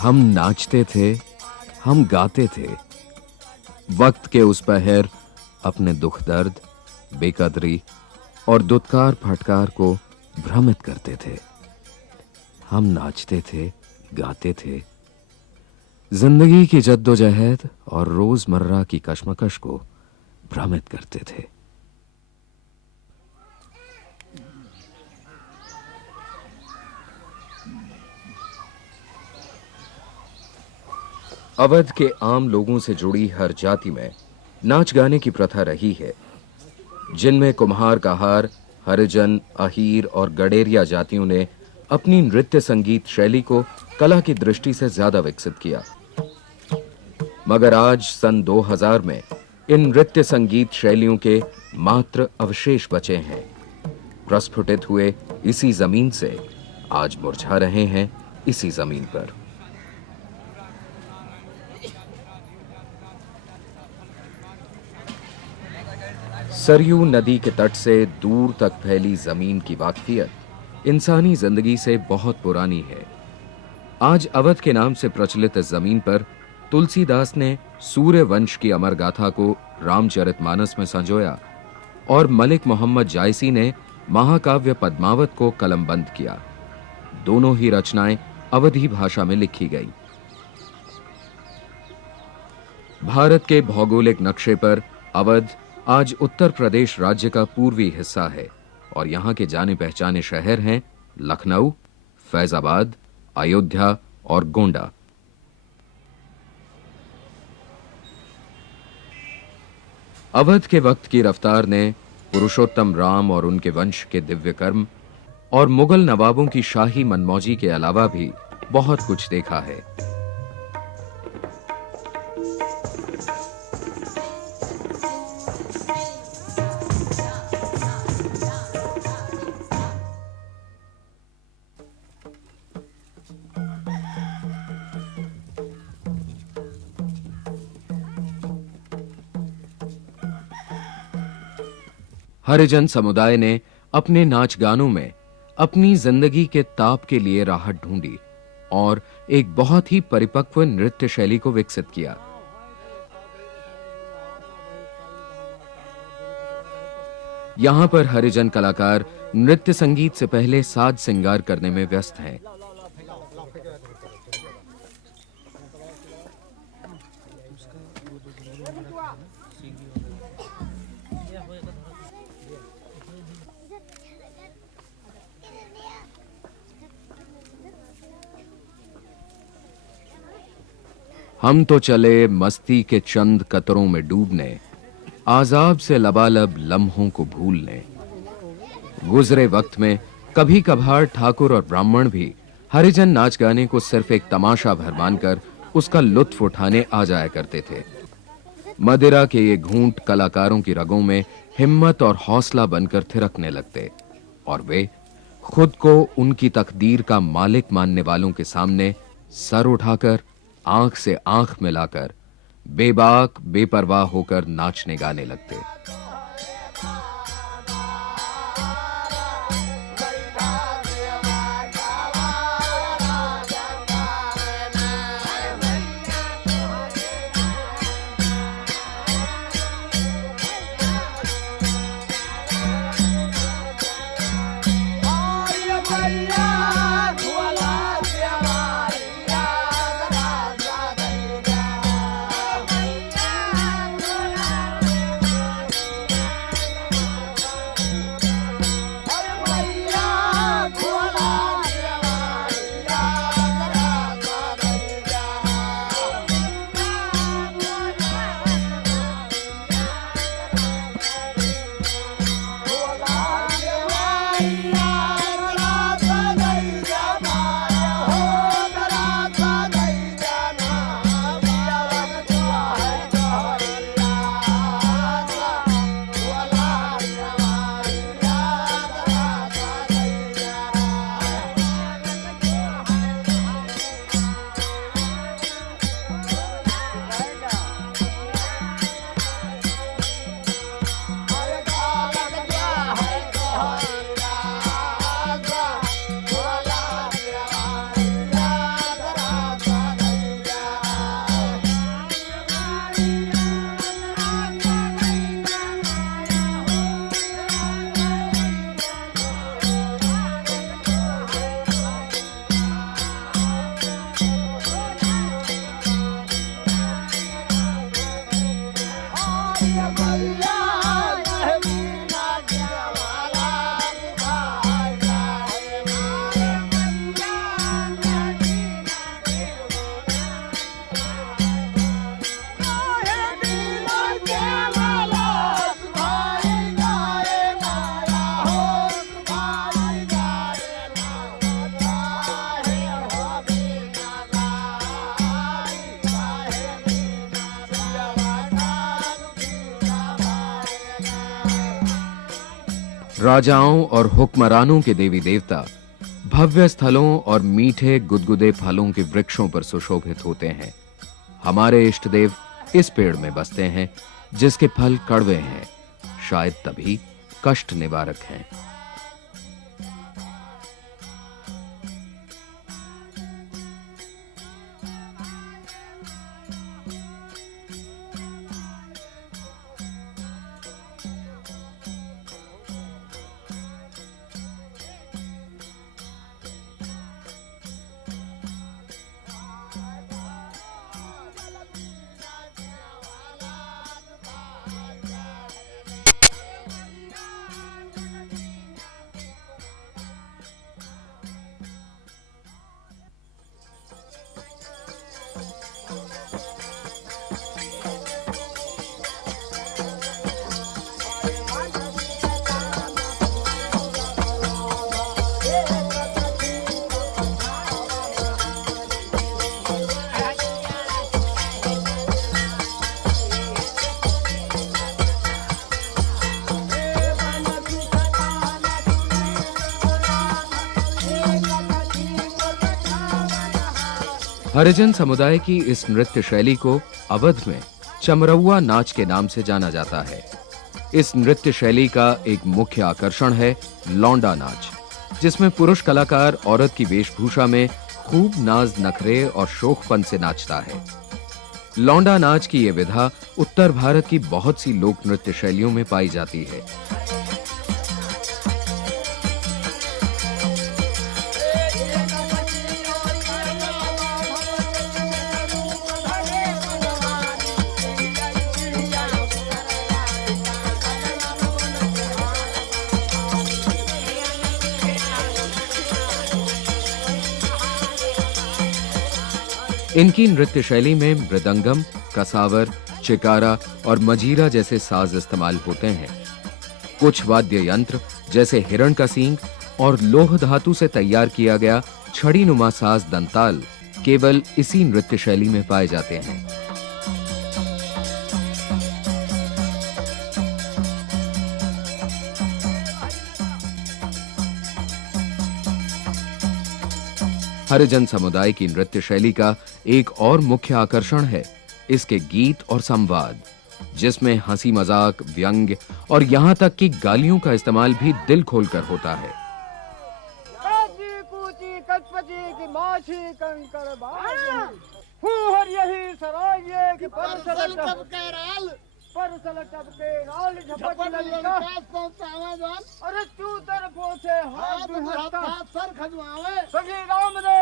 हम नाचते थे, हम गाते थे, वक्त के उस पहर अपने दुख दर्द, बेकदरी और दुत्कार फटकार को भ्रमित करते थे। हम नाचते थे, गाते थे, जिंदगी की जद्दोजहद और रोजमर्रा की कशमकश को भ्रमित करते थे। अवध के आम लोगों से जुड़ी हर जाति में नाच गाने की प्रथा रही है, जिनमें कुम्हार कहार, हरिजन, अहीर और गडेरिया जातियों ने अपनी नृत्य संगीत शैली को कला की दृष्टि से ज्यादा विकसित किया। मगर आज सन 2000 में इन नृत्य संगीत शैलियों के मात्र अवशेष बचे हैं। प्रस्फुटित हुए इसी जमीन से आज मुरझा रहे हैं इसी जमीन पर। सरयू नदी के तट से दूर तक फैली जमीन की वाकफियत इंसानी जिंदगी से बहुत पुरानी है। आज अवध के नाम से प्रचलित इस जमीन पर तुलसीदास ने सूर्य वंश की अमर गाथा को रामचरितमानस में संजोया और मलिक मोहम्मद जायसी ने महाकाव्य पद्मावत को कलमबंद किया। दोनों ही रचनाएं अवधी भाषा में लिखी गई। भारत के भौगोलिक नक्शे पर अवध आज उत्तर प्रदेश राज्य का पूर्वी हिस्सा है और यहां के जाने पहचाने शहर हैं लखनऊ, फैजाबाद, अयोध्या और गोंडा। अवध के वक्त की रफ्तार ने पुरुषोत्तम राम और उनके वंश के दिव्य कर्म और मुगल नवाबों की शाही मनमौजी के अलावा भी बहुत कुछ देखा है। हरिजन समुदाय ने अपने नाच गानों में अपनी जिंदगी के ताप के लिए राहत ढूंढी और एक बहुत ही परिपक्व नृत्य शैली को विकसित किया। यहां पर हरिजन कलाकार नृत्य संगीत से पहले साज श्रृंगार करने में व्यस्त हैं। हम तो चले मस्ती के चंद कतरों में डूबने, आजाब से लबालब लम्हों को भूलने। गुजरे वक्त में कभी कभार ठाकुर और ब्राह्मण भी हरिजन नाच गाने को सिर्फ एक तमाशा भर मानकर उसका लुत्फ उठाने आ जाया करते थे। मदिरा के ये घूंट कलाकारों की रगों में हिम्मत और हौसला बनकर थिरकने लगते और वे खुद को उनकी तकदीर का मालिक मानने वालों के सामने सर उठाकर, आंख से आंख मिलाकर, बेबाक बेपरवाह होकर नाचने गाने लगते। राजाओं और हुक्मरानों के देवी देवता भव्य स्थलों और मीठे गुदगुदे फलों के वृक्षों पर सुशोभित होते हैं। हमारे इष्ट देव इस पेड़ में बसते हैं जिसके फल कड़वे हैं, शायद तभी कष्ट निवारक हैं। हरिजन समुदाय की इस नृत्य शैली को अवध में चमरौआ नाच के नाम से जाना जाता है। इस नृत्य शैली का एक मुख्य आकर्षण है लौंडा नाच, जिसमें पुरुष कलाकार औरत की वेशभूषा में खूब नाज नखरे और शोखपन से नाचता है। लौंडा नाच की यह विधा उत्तर भारत की बहुत सी लोक नृत्य शैलियों में पाई जाती है। इनकी नृत्य शैली में मृदंगम, कसावर, चिकारा और मजीरा जैसे साज इस्तेमाल होते हैं। कुछ वाद्य यंत्र जैसे हिरण का सींग और लोह धातु से तैयार किया गया छड़ी नुमा साज दंताल केवल इसी नृत्य शैली में पाए जाते हैं। हरिजन समुदाय की नृत्य शैली का एक और मुख्य आकर्षण है इसके गीत और संवाद, जिसमें हंसी मजाक, व्यंग्य और यहां तक कि गालियों का इस्तेमाल भी दिल खोलकर होता है। अरे तू तरफों से हाथ सर खजवावे सभी राम रे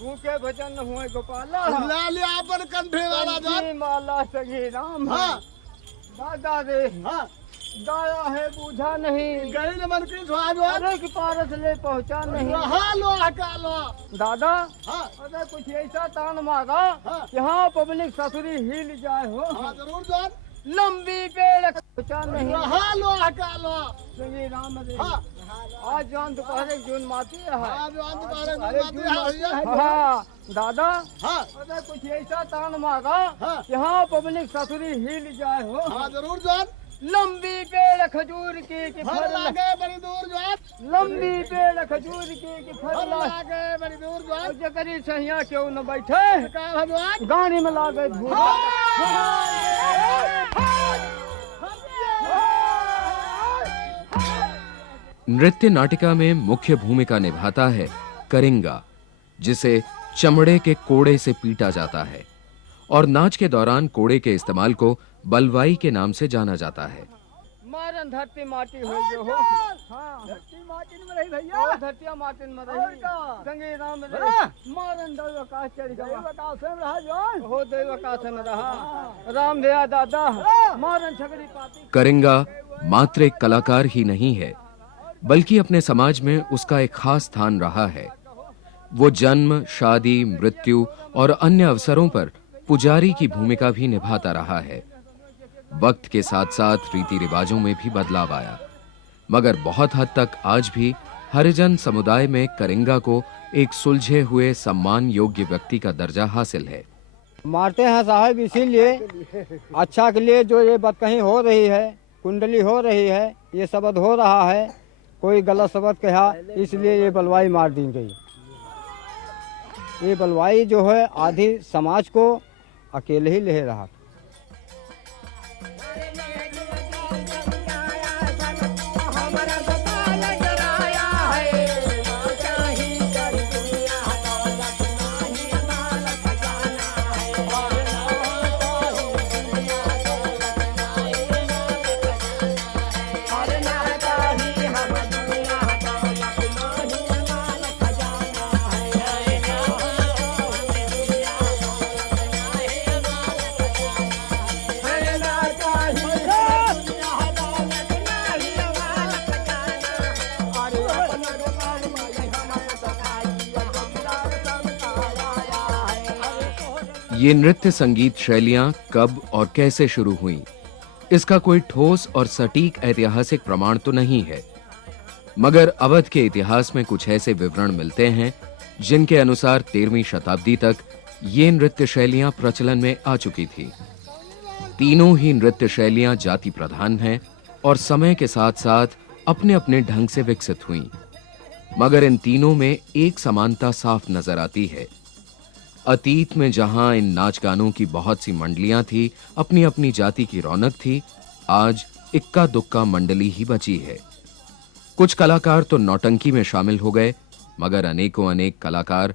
भूखे भजन हुए गोपाला लालिया पर कंठे वाला जान माला सगी राम दादा रे गाया है बूझा नहीं गई न मन की स्वाद अरे कि पारस ले पहुंचा नहीं हालो हकालो दादा अरे कुछ ऐसा तान मारा यहाँ पब्लिक ससुरी हिल जाए हो जरूर जान लंबी पेड़ पहुंचा नहीं हालो हकालो सगी राम रे आज जान दोपहर जून माती है दादा अरे कुछ ऐसा तान मारा यहाँ पब्लिक ससुरी हिल जाए हो जरूर जान लंबी पेड़ खजूर की फल लागे बड़ी दूर जात लंबी पेड़ खजूर की फल लागे बड़ी दूर जात जकरी सहिया क्यों न बैठे का भगवान गाड़ी में लागे धूल। नृत्य नाटिका में मुख्य भूमिका निभाता है करिंगा, जिसे चमड़े के कोड़े से पीटा जाता है और नाच के दौरान कोड़े के इस्तेमाल को बलवाई के नाम से जाना जाता है। मारन धरती माटी हो जो हो धरती माटी में रही भैया धरती माटी में रही संगे राम रे मारन दैव आकाश चढ़ गया आकाश में रहा जो हो दैव आकाश में रहा राम दया दादा मारन छगड़ी पाती। करिंगा मात्र एक कलाकार ही नहीं है, बल्कि अपने समाज में उसका एक खास स्थान रहा है। वो जन्म, शादी, मृत्यु और अन्य अवसरों पर पुजारी की भूमिका भी निभाता रहा है। वक्त के साथ साथ रीति रिवाजों में भी बदलाव आया, मगर बहुत हद तक आज भी हरिजन समुदाय में करिंगा को एक सुलझे हुए सम्मान योग्य व्यक्ति का दर्जा हासिल है। मारते हैं साहब इसीलिए अच्छा के लिए जो ये बदकही हो रही है, कुंडली हो रही है, ये शब्द हो रहा है, कोई गलत शब्द कहा, इसलिए ये बलवाई मार दी गई। ये बलवाई जो है आधी समाज को अकेले ही ले रहा। ये नृत्य संगीत शैलियां कब और कैसे शुरू हुईं, इसका कोई ठोस और सटीक ऐतिहासिक प्रमाण तो नहीं है, मगर अवध के इतिहास में कुछ ऐसे विवरण मिलते हैं जिनके अनुसार 13वीं शताब्दी तक ये नृत्य शैलियां प्रचलन में आ चुकी थी। तीनों ही नृत्य शैलियां जाति प्रधान हैं और समय के साथ साथ अपने अपने ढंग से विकसित हुईं, मगर इन तीनों में एक समानता साफ नजर आती है। अतीत में जहां इन नाच गानों की बहुत सी मंडलियां थी, अपनी अपनी जाति की रौनक थी, आज इक्का दुक्का मंडली ही बची है। कुछ कलाकार तो नौटंकी में शामिल हो गए, मगर अनेकों अनेक कलाकार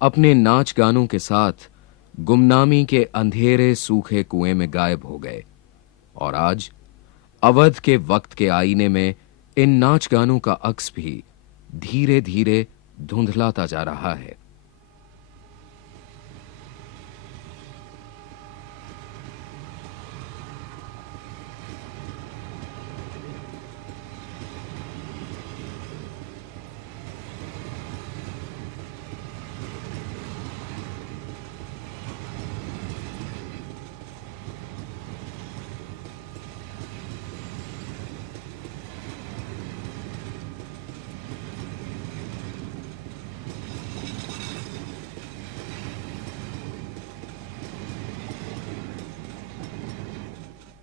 अपने नाच गानों के साथ गुमनामी के अंधेरे सूखे कुएं में गायब हो गए। और आज अवध के वक्त के आईने में इन नाच गानों का अक्स भी धीरे धीरे धुंधलाता जा रहा है।